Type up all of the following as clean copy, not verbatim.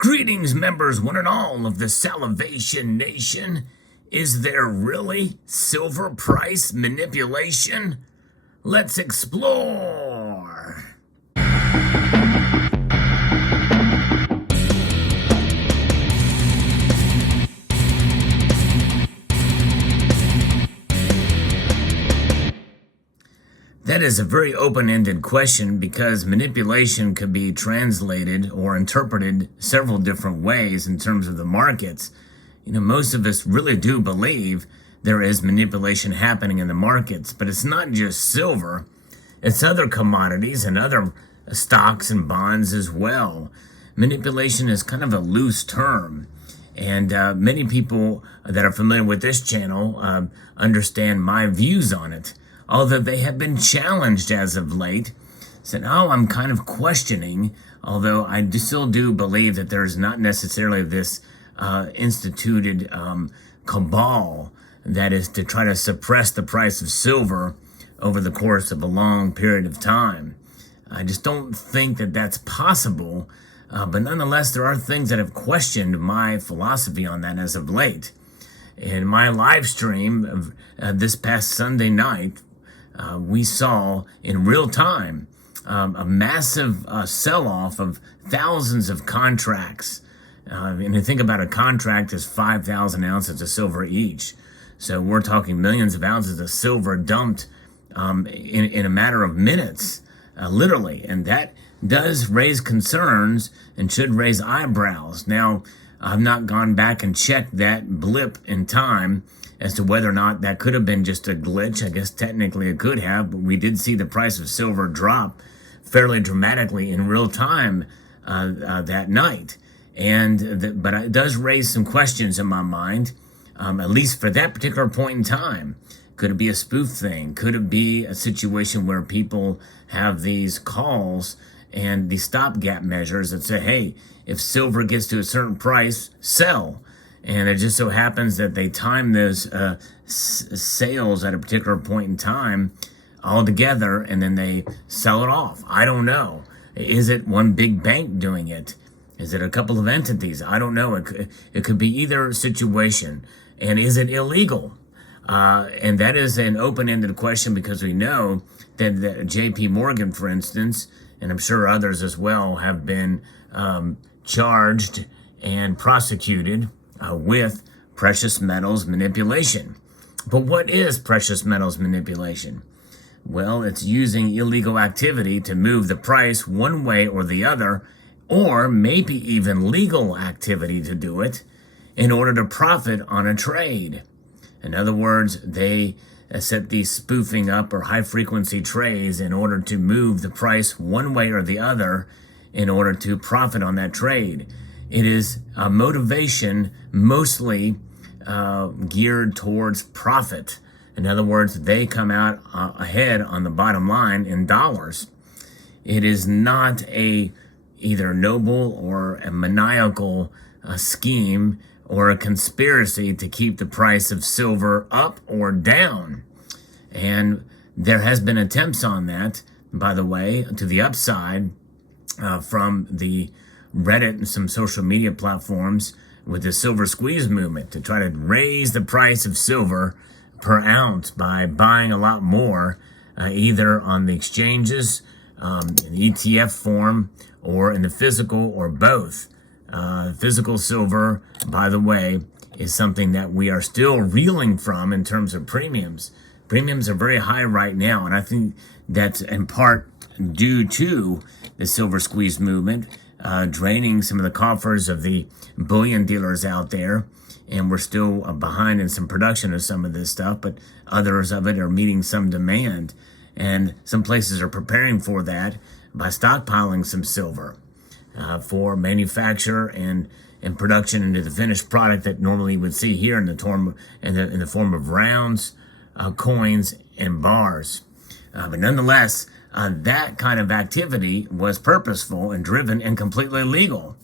Greetings, members, one and all of the Salivation Nation. Is there really silver price manipulation? Let's explore. That is a very open-ended question because manipulation could be translated or interpreted several different ways in terms of the markets. Most of us really do believe there is manipulation happening in the markets, but it's not just silver. It's other commodities and other stocks and bonds as well. Manipulation is kind of a loose term, and many people that are familiar with this channel understand my views on it. Although they have been challenged as of late, said, I'm kind of questioning, although I still do believe that there's not necessarily this instituted cabal that is to try to suppress the price of silver over the course of a long period of time. I just don't think that that's possible, but nonetheless, there are things that have questioned my philosophy on that as of late. In my live stream of this past Sunday night, we saw in real time a massive sell-off of thousands of contracts. And you think about a contract as 5,000 ounces of silver each. So we're talking millions of ounces of silver dumped in a matter of minutes, literally. And that does raise concerns and should raise eyebrows. Now, I've not gone back and checked that blip in time as to whether or not that could have been just a glitch. I guess technically it could have, but we did see the price of silver drop fairly dramatically in real time that night. But it does raise some questions in my mind, at least for that particular point in time. Could it be a spoof thing? Could it be a situation where people have these calls and these stopgap measures that say, hey, if silver gets to a certain price, sell? And it just so happens that they time those sales at a particular point in time all together, and then they sell it off. I don't know. Is it one big bank doing it? Is it a couple of entities? I don't know. It could be either situation. And is it illegal? And that is an open-ended question because we know that JP Morgan, for instance, and I'm sure others as well, have been charged and prosecuted with precious metals manipulation. But what is precious metals manipulation? Well, it's using illegal activity to move the price one way or the other, or maybe even legal activity to do it in order to profit on a trade. In other words, they set these spoofing up or high frequency trades in order to move the price one way or the other in order to profit on that trade. It is a motivation mostly geared towards profit. In other words, they come out ahead on the bottom line in dollars. It is not either noble or a maniacal scheme or a conspiracy to keep the price of silver up or down. And there has been attempts on that, by the way, to the upside from the Reddit and some social media platforms with the silver squeeze movement to try to raise the price of silver per ounce by buying a lot more, either on the exchanges, in ETF form, or in the physical, or both. Physical silver, by the way, is something that we are still reeling from in terms of premiums. Premiums are very high right now, and I think that's in part due to the silver squeeze movement, draining some of the coffers of the bullion dealers out there, and we're still behind in some production of some of this stuff, but others of it are meeting some demand, and some places are preparing for that by stockpiling some silver for manufacture and production into the finished product that normally you would see here in the form of rounds, coins, and bars. But nonetheless, that kind of activity was purposeful and driven and completely legal.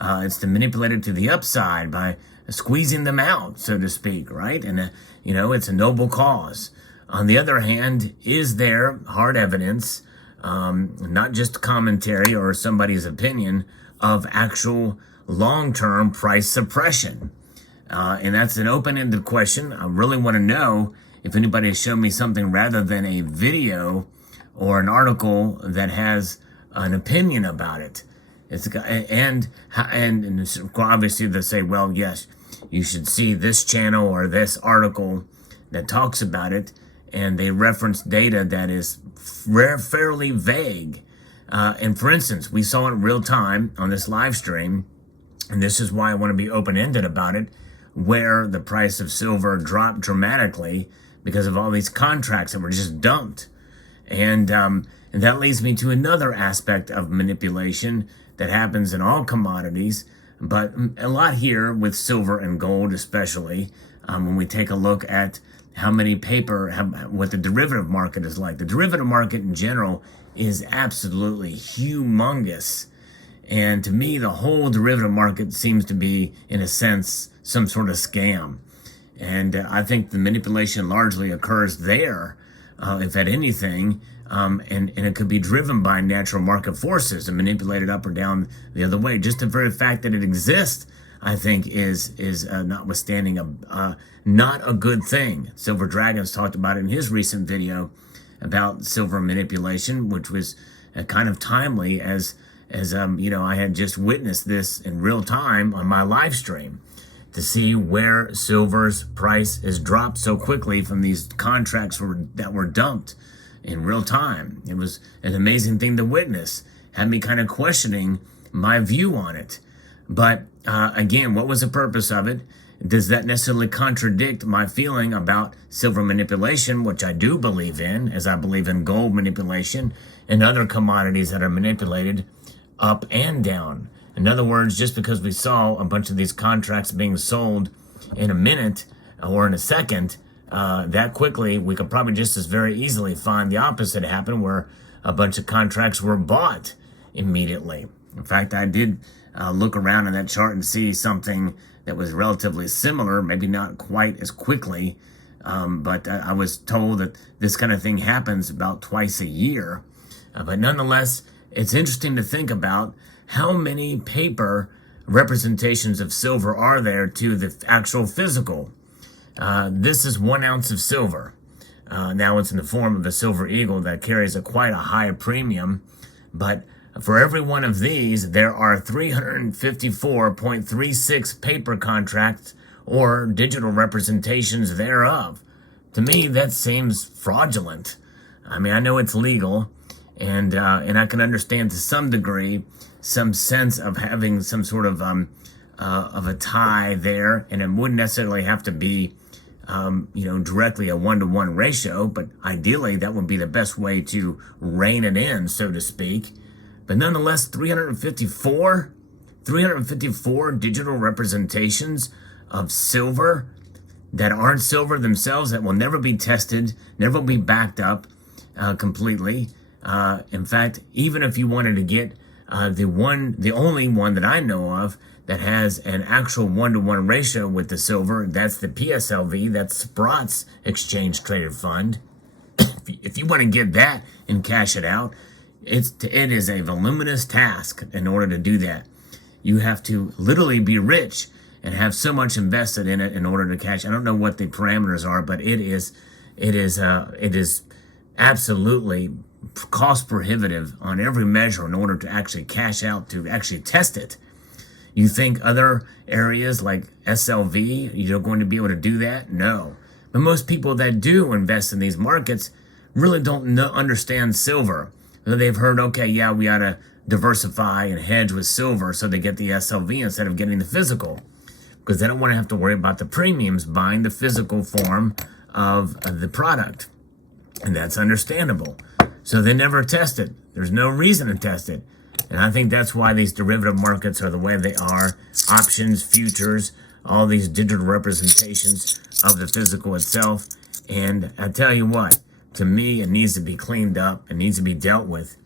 It's to manipulate it to the upside by squeezing them out, so to speak, right? And, it's a noble cause. On the other hand, is there hard evidence, not just commentary or somebody's opinion, of actual long-term price suppression? And that's an open-ended question. I really want to know if anybody has shown me something rather than a video or an article that has an opinion about it. And obviously they say, well, yes, you should see this channel or this article that talks about it, and they reference data that is fairly vague. And for instance, we saw in real time on this live stream, and this is why I want to be open-ended about it, where the price of silver dropped dramatically because of all these contracts that were just dumped. And that leads me to another aspect of manipulation that happens in all commodities, but a lot here with silver and gold especially, when we take a look at how many what the derivative market is like. The derivative market in general is absolutely humongous. And to me, the whole derivative market seems to be, in a sense, some sort of scam. And I think the manipulation largely occurs there, if at anything, and it could be driven by natural market forces and manipulated up or down the other way. Just the very fact that it exists, I think, is notwithstanding not a good thing. Silver Dragons talked about it in his recent video about silver manipulation, which was kind of timely as I had just witnessed this in real time on my live stream to see where silver's price has dropped so quickly from these contracts that were dumped in real time. It was an amazing thing to witness. Had me kind of questioning my view on it. But again, what was the purpose of it? Does that necessarily contradict my feeling about silver manipulation, which I do believe in, as I believe in gold manipulation and other commodities that are manipulated up and down? In other words, just because we saw a bunch of these contracts being sold in a minute or in a second, that quickly, we could probably just as very easily find the opposite happen, where a bunch of contracts were bought immediately. In fact, I did look around in that chart and see something that was relatively similar, maybe not quite as quickly, but I was told that this kind of thing happens about twice a year. But nonetheless, it's interesting to think about how many paper representations of silver are there to the actual physical. This is 1 ounce of silver. Now it's in the form of a silver eagle that carries quite a high premium, but for every one of these, there are 354.36 paper contracts or digital representations thereof. To me, that seems fraudulent. I mean, I know it's legal, and I can understand to some degree some sense of having some sort of a tie there, and it wouldn't necessarily have to be directly a 1-to-1 ratio, but ideally that would be the best way to rein it in, so to speak. But nonetheless, 354 digital representations of silver that aren't silver themselves, that will never be tested, never be backed up completely. In fact, even if you wanted to get the only one that I know of that has an actual 1-to-1 ratio with the silver, that's the PSLV, that's Sprott's Exchange Traded Fund. If you want to get that and cash it out, it is a voluminous task in order to do that. You have to literally be rich and have so much invested in it in order to cash. I don't know what the parameters are, but it is absolutely cost prohibitive on every measure in order to actually cash out, to actually test it. You think other areas like SLV, you're going to be able to do that? No. But most people that do invest in these markets really don't understand silver. They've heard, okay, yeah, we ought to diversify and hedge with silver, so they get the SLV instead of getting the physical, because they don't want to have to worry about the premiums buying the physical form of the product. And that's understandable. So they never test it. There's no reason to test it. And I think that's why these derivative markets are the way they are. Options, futures, all these digital representations of the physical itself. And I tell you what, to me, it needs to be cleaned up. It needs to be dealt with.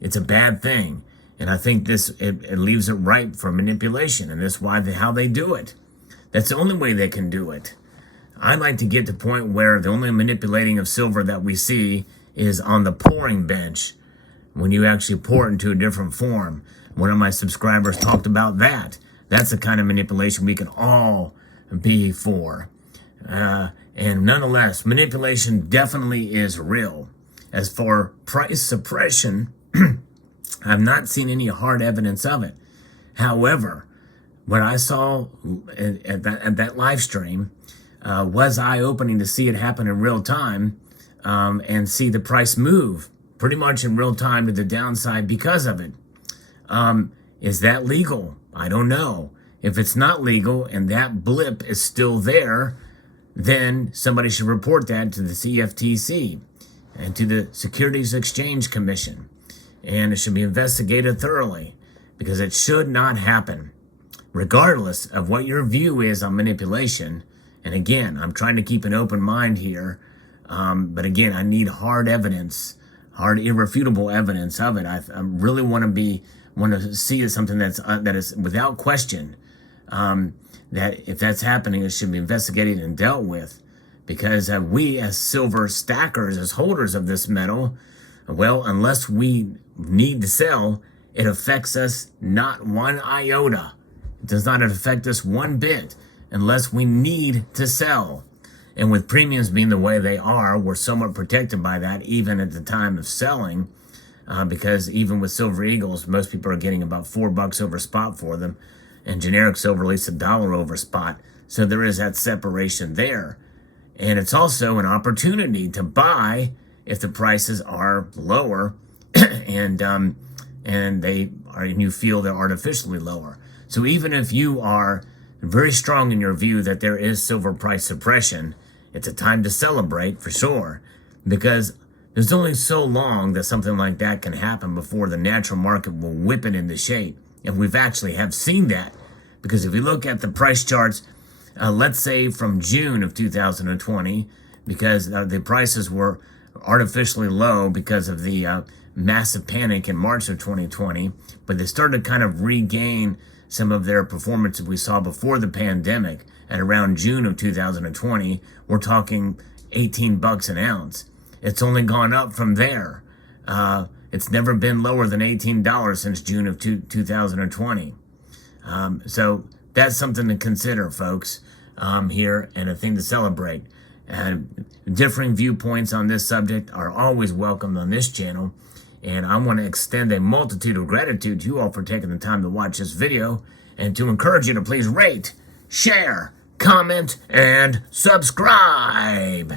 It's a bad thing. And I think it leaves it ripe for manipulation. And that's how they do it. That's the only way they can do it. I'd like to get to the point where the only manipulating of silver that we see is on the pouring bench, when you actually pour it into a different form. One of my subscribers talked about that That's the kind of manipulation we can all be for. And nonetheless, manipulation definitely is real. As for price suppression, I've not seen any hard evidence of it. However, what I saw at that live stream was eye-opening to see it happen in real time and see the price move pretty much in real time to the downside because of it. Is that legal? I don't know. If it's not legal and that blip is still there, then somebody should report that to the CFTC and to the Securities Exchange Commission. And it should be investigated thoroughly because it should not happen, regardless of what your view is on manipulation. And again, I'm trying to keep an open mind here. But again, I need hard evidence, hard irrefutable evidence of it. I really want to see it something that is without question, that if that's happening, it should be investigated and dealt with. Because we as silver stackers, as holders of this metal, well, unless we need to sell, it affects us not one iota. It does not affect us one bit unless we need to sell. And with premiums being the way they are, we're somewhat protected by that even at the time of selling, because even with Silver Eagles, most people are getting about $4 over spot for them, and generic silver at least $1 over spot. So there is that separation there. And it's also an opportunity to buy if the prices are lower and they are, and you feel they're artificially lower. So even if you are very strong in your view that there is silver price suppression, it's a time to celebrate for sure, because there's only so long that something like that can happen before the natural market will whip it into shape. And we've actually have seen that, because if you look at the price charts, let's say from June of 2020, because the prices were artificially low because of the massive panic in March of 2020, but they started to kind of regain some of their performance that we saw before the pandemic at around June of 2020. We're talking $18 an ounce. It's only gone up from there. It's never been lower than $18 since June of 2020. So that's something to consider, folks, here, and a thing to celebrate. And differing viewpoints on this subject are always welcomed on this channel. And I want to extend a multitude of gratitude to you all for taking the time to watch this video, and to encourage you to please rate, share, comment, and subscribe.